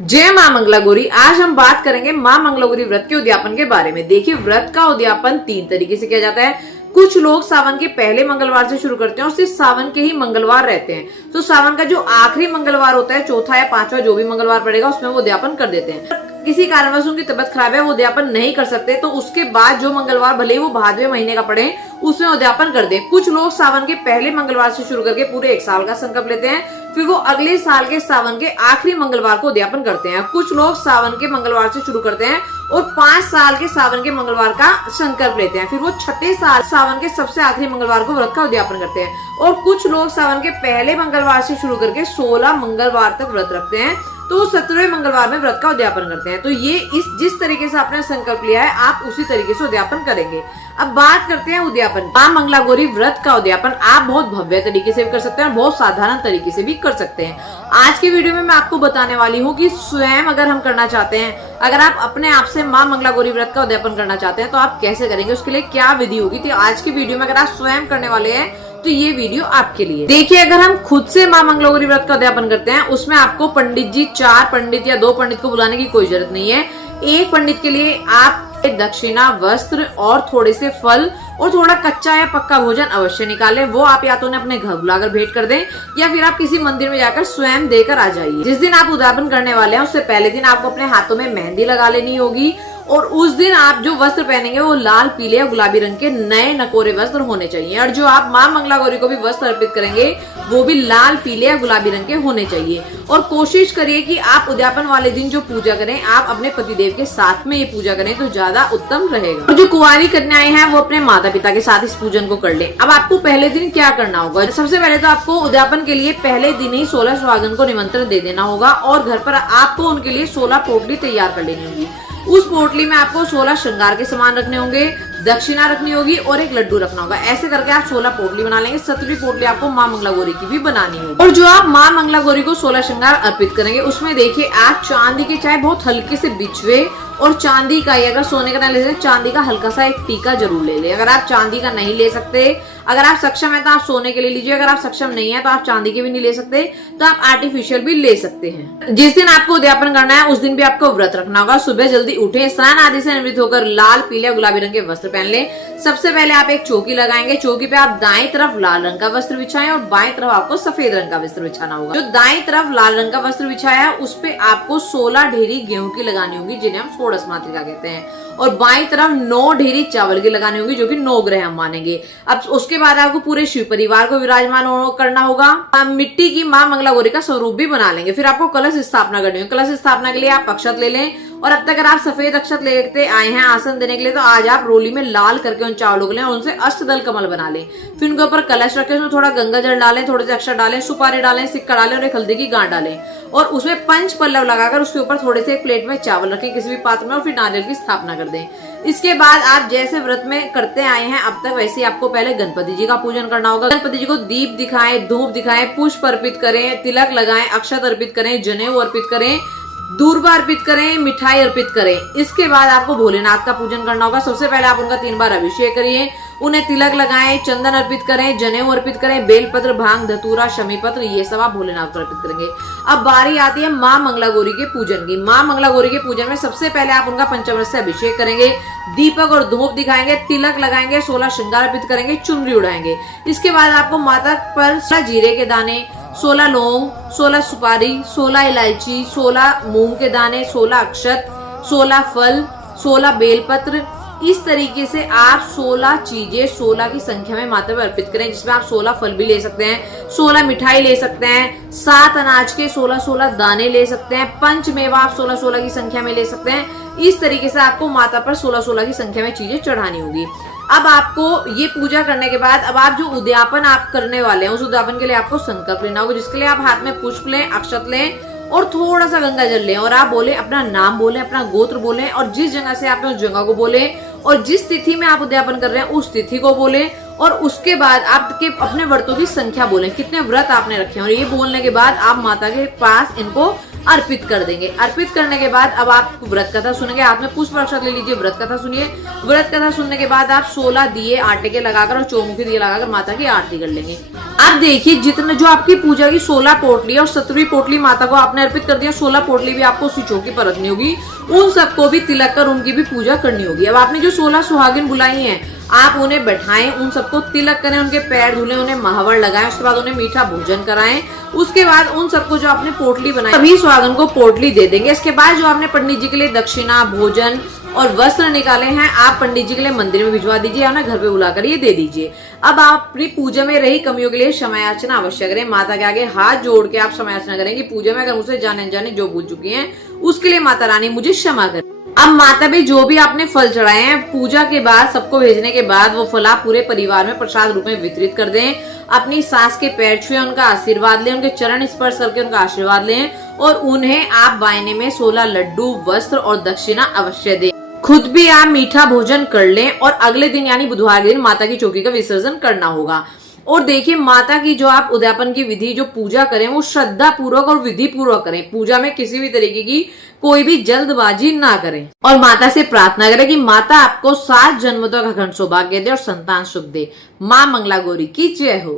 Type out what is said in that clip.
जय मां मंगला गौरी। आज हम बात करेंगे मां मंगला गौरी व्रत के उद्यापन के बारे में। देखिए, व्रत का उद्यापन 3 तरीके से किया जाता है। कुछ लोग सावन के पहले मंगलवार से शुरू करते हैं और सिर्फ सावन के ही मंगलवार रहते हैं। तो सावन का जो आखिरी मंगलवार होता है, चौथा या पांचवा जो भी मंगलवार पड़ेगा, उसमें वो उद्यापन कर देते हैं। किसी कारणवश उनकी तबियत खराब है, वो उद्यापन नहीं कर सकते, तो उसके बाद जो मंगलवार भले ही वो भादवे महीने का पड़े, उसमें उद्यापन कर दे। कुछ लोग सावन के पहले मंगलवार से शुरू करके पूरे 1 साल का संकल्प लेते हैं, फिर वो अगले साल के सावन के आखिरी मंगलवार को उद्यापन करते हैं। कुछ लोग सावन के मंगलवार से शुरू करते हैं और 5 साल के सावन के मंगलवार का संकल्प लेते हैं, फिर वो 6ठे साल सावन के सबसे आखिरी मंगलवार को व्रत का उद्यापन करते हैं। और कुछ लोग सावन के पहले मंगलवार से शुरू करके 16 मंगलवार तक व्रत रखते हैं, तो 17वें मंगलवार में व्रत का उद्यापन करते हैं। तो ये जिस तरीके से आपने संकल्प लिया है, आप उसी तरीके से उद्यापन करेंगे। अब बात करते हैं उद्यापन। मां मंगला गौरी व्रत का उद्यापन आप बहुत भव्य तरीके से भी कर सकते हैं और बहुत साधारण तरीके से भी कर सकते हैं। आज की वीडियो में मैं आपको बताने वाली हूँ कि स्वयं अगर हम करना चाहते हैं, अगर आप अपने आप से मां मंगला गौरी व्रत का उद्यापन करना चाहते हैं, तो आप कैसे करेंगे, उसके लिए क्या विधि होगी। तो आज की वीडियो में अगर आप स्वयं करने वाले हैं, तो ये वीडियो आपके लिए। देखिए, अगर हम खुद से मां मंगला गौरी व्रत का उद्यापन करते हैं, उसमें आपको पंडित जी, 4 पंडित या 2 पंडित को बुलाने की कोई जरूरत नहीं है। एक पंडित के लिए आप दक्षिणा, वस्त्र और थोड़े से फल और थोड़ा कच्चा या पक्का भोजन अवश्य निकालें। वो आप या तो उन्हें अपने घर बुलाकर भेंट कर दें, या फिर आप किसी मंदिर में जाकर स्वयं देकर आ जाइए। जिस दिन आप उद्यापन करने वाले हैं, उससे पहले दिन आपको अपने हाथों में मेहंदी लगा लेनी होगी, और उस दिन आप जो वस्त्र पहनेंगे वो लाल, पीले या गुलाबी रंग के नए नकोरे वस्त्र होने चाहिए। और जो आप मां मंगला गौरी को भी वस्त्र अर्पित करेंगे, वो भी लाल, पीले या गुलाबी रंग के होने चाहिए। और कोशिश करिए कि आप उद्यापन वाले दिन जो पूजा करें, आप अपने पतिदेव के साथ में ये पूजा करें, तो ज्यादा उत्तम रहेगा। और जो कुंवारी कन्याएं हैं, वो अपने माता पिता के साथ इस पूजन को कर ले। अब आपको पहले दिन क्या करना होगा। सबसे पहले तो आपको उद्यापन के लिए पहले दिन ही 16 सुहागन को निमंत्रण दे देना होगा, और घर पर आपको उनके लिए 16 पोटली तैयार कर लेनी होगी। उस पोटली में आपको 16 श्रृंगार के सामान रखने होंगे, दक्षिणा रखनी होगी और एक लड्डू रखना होगा। ऐसे करके आप 16 पोटली बना लेंगे। 17वीं पोटली आपको मां मंगला गौरी की भी बनानी होगी। और जो आप मां मंगला गौरी को 16 श्रृंगार अर्पित करेंगे, उसमें देखिए, आप चांदी के चाहे बहुत हल्के से बिछुए और चांदी का ही, अगर सोने का नहीं ले सकते, चांदी का हल्का सा एक टीका जरूर ले ले। अगर आप चांदी का नहीं ले सकते, अगर आप सक्षम है तो आप सोने के ले लीजिए, अगर आप सक्षम नहीं है तो आप चांदी के भी नहीं ले सकते, तो आप आर्टिफिशियल भी ले सकते हैं। जिस दिन आपको उद्यापन करना है, उस दिन भी आपको व्रत रखना होगा। सुबह जल्दी उठे, स्नान आदि से निवृत्त होकर लाल, पीले, गुलाबी रंग के वस्त्र पहन ले। सबसे पहले आप एक चौकी लगाएंगे। चौकी पे आप दाएं तरफ लाल रंग का वस्त्र बिछाएं और बाएं तरफ आपको सफेद रंग का वस्त्र बिछाना होगा। जो दाएं तरफ लाल रंग का वस्त्र बिछाया है, उस पे आपको 16 ढेरी गेहूं की लगानी होगी, जिन्हें हम षोडश मातृका कहते हैं। और बाईं तरफ 9 ढेरी चावल की लगानी होगी, जो कि 9 ग्रह हम मानेंगे। अब उसके बाद आपको पूरे शिव परिवार को विराजमान करना होगा। मिट्टी की मां मंगला गौरी का स्वरूप भी बना लेंगे। फिर आपको कलश स्थापना करनी होगी। कलश स्थापना के लिए आप अक्षत ले लें, और अब तक अगर आप सफेद अक्षत लेते आए हैं आसन देने के लिए, तो आज आप रोली में लाल करके उन चावलों को लें और उनसे अष्टदल कमल बना लें। फिर उनके ऊपर कलश रखें, उसमें थोड़ा गंगा जल डालें, थोड़े से अक्षर डालें, सुपारी डालें, सिक्का डालें और एक हल्दी की गांठ डालें, और उसमें 5 पल्लव लगाकर उसके ऊपर थोड़े से एक प्लेट में चावल रखें किसी भी पात्र में, और फिर नारियल की स्थापना कर दें। इसके बाद आप जैसे व्रत में करते आए हैं अब तक, वैसे आपको पहले गणपति जी का पूजन करना होगा। गणपति जी को दीप दिखाएं, धूप दिखाएं, पुष्प अर्पित करें, तिलक लगाएं, अक्षत अर्पित करें, जनेऊ अर्पित करें, दूर्वा अर्पित करें, मिठाई अर्पित करें। इसके बाद आपको भोलेनाथ का पूजन करना होगा। सबसे पहले आप उनका 3 बार अभिषेक करिए, उन्हें तिलक लगाएं, चंदन अर्पित करें, जनेऊ अर्पित करें, बेलपत्र, भांग, धतूरा, शमी पत्र, ये सब आप भोलेनाथ को अर्पित करेंगे। अब बारी आती है मां मंगला गौरी के पूजन की। मां मंगला गौरी के पूजन में सबसे पहले आप उनका पंचामृत से अभिषेक करेंगे, दीपक और धूप दिखाएंगे, तिलक लगाएंगे, 16 श्रृंगार अर्पित करेंगे, चुनरी उड़ाएंगे। इसके बाद आपको माता पर 16 जीरे के दाने, 16 लौंग, 16 सुपारी, 16 इलायची, 16 मूंग के दाने, 16 अक्षत, 16 फल, 16 बेलपत्र, इस तरीके से आप 16 चीजें 16 की संख्या में माता पर अर्पित करें, जिसमें आप 16 फल भी ले सकते हैं, 16 मिठाई ले सकते हैं, 7 अनाज के 16 दाने ले सकते हैं, पंचमेवा आप 16 की संख्या में ले सकते हैं। इस तरीके से आपको माता पर 16 की संख्या में चीजें चढ़ानी होगी। अब आपको ये पूजा करने के बाद, अब आप जो उद्यापन आप करने वाले हैं, उस उद्यापन के लिए आपको संकल्प लेना होगा, जिसके लिए आप हाथ में पुष्प लें, अक्षत लें और थोड़ा सा गंगा जल लें, और आप बोले, अपना नाम बोले, अपना गोत्र बोले, और जिस जगह से आपने उस जगह को बोले, और जिस तिथि में आप उद्यापन कर रहे हैं उस तिथि को बोले, और उसके बाद आपके अपने व्रतों की संख्या बोलें, कितने व्रत आपने रखे हैं। और ये बोलने के बाद आप माता के पास इनको अर्पित कर देंगे। अर्पित करने के बाद अब आप व्रत कथा सुनेंगे। आपने पुष्प अक्षत ले लीजिए, व्रत कथा सुनिए। व्रत कथा सुनने के बाद आप 16 दिए आटे के लगाकर और चौमुखी दिए लगाकर माता की आरती कर लेंगे। आप देखिए जितने जो आपकी पूजा की 16 पोटली और 17वीं पोटली माता को आपने अर्पित कर दिया, 16 पोटली भी आपको उसी चौकी पर रखनी होगी। उन सबको भी तिलक कर उनकी भी पूजा करनी होगी। अब आपने जो 16 सुहागिन बुलाई हैं, आप उन्हें बैठाएं, उन सबको तिलक करें, उनके पैर धुलें, उन्हें महावर लगाएं, उसके बाद उन्हें मीठा भोजन कराएं। उसके बाद उन सबको जो आपने पोटली बनाई सभी सुहागन को पोटली दे देंगे। इसके बाद जो आपने पंडित जी के लिए दक्षिणा, भोजन और वस्त्र निकाले हैं, आप पंडित जी के लिए मंदिर में भिजवा दीजिए या उन्हें घर पे बुलाकर ये दे दीजिए। अब आप अपनी पूजा में रही कमियों के लिए क्षमा याचना अवश्य करें। माता के आगे हाथ जोड़ के आप क्षमा याचना करें कि पूजा में अगर मुझसे जाने अनजाने जो भूल चुकी हैं उसके लिए माता रानी मुझे क्षमा करें। अब माता भी जो भी आपने फल चढ़ाए हैं पूजा के बाद सबको भेजने के बाद वो फल आप पूरे परिवार में प्रसाद रूप में वितरित कर दें। अपनी सास के पैर छुए, उनका आशीर्वाद लें, उनके चरण स्पर्श करके उनका आशीर्वाद लें और उन्हें आप वायने में 16 लड्डू, वस्त्र और दक्षिणा अवश्य दें। खुद भी आप मीठा भोजन कर लें और अगले दिन यानी बुधवार के दिन माता की चौकी का विसर्जन करना होगा। और देखिए माता की जो आप उद्यापन की विधि जो पूजा करें वो श्रद्धा पूर्वक और विधि पूर्वक करें। पूजा में किसी भी तरीके की कोई भी जल्दबाजी ना करें और माता से प्रार्थना करें कि माता आपको 7 जन्मों तक अखंड सौभाग्य दे और संतान सुख दे। मां मंगला गौरी की जय हो।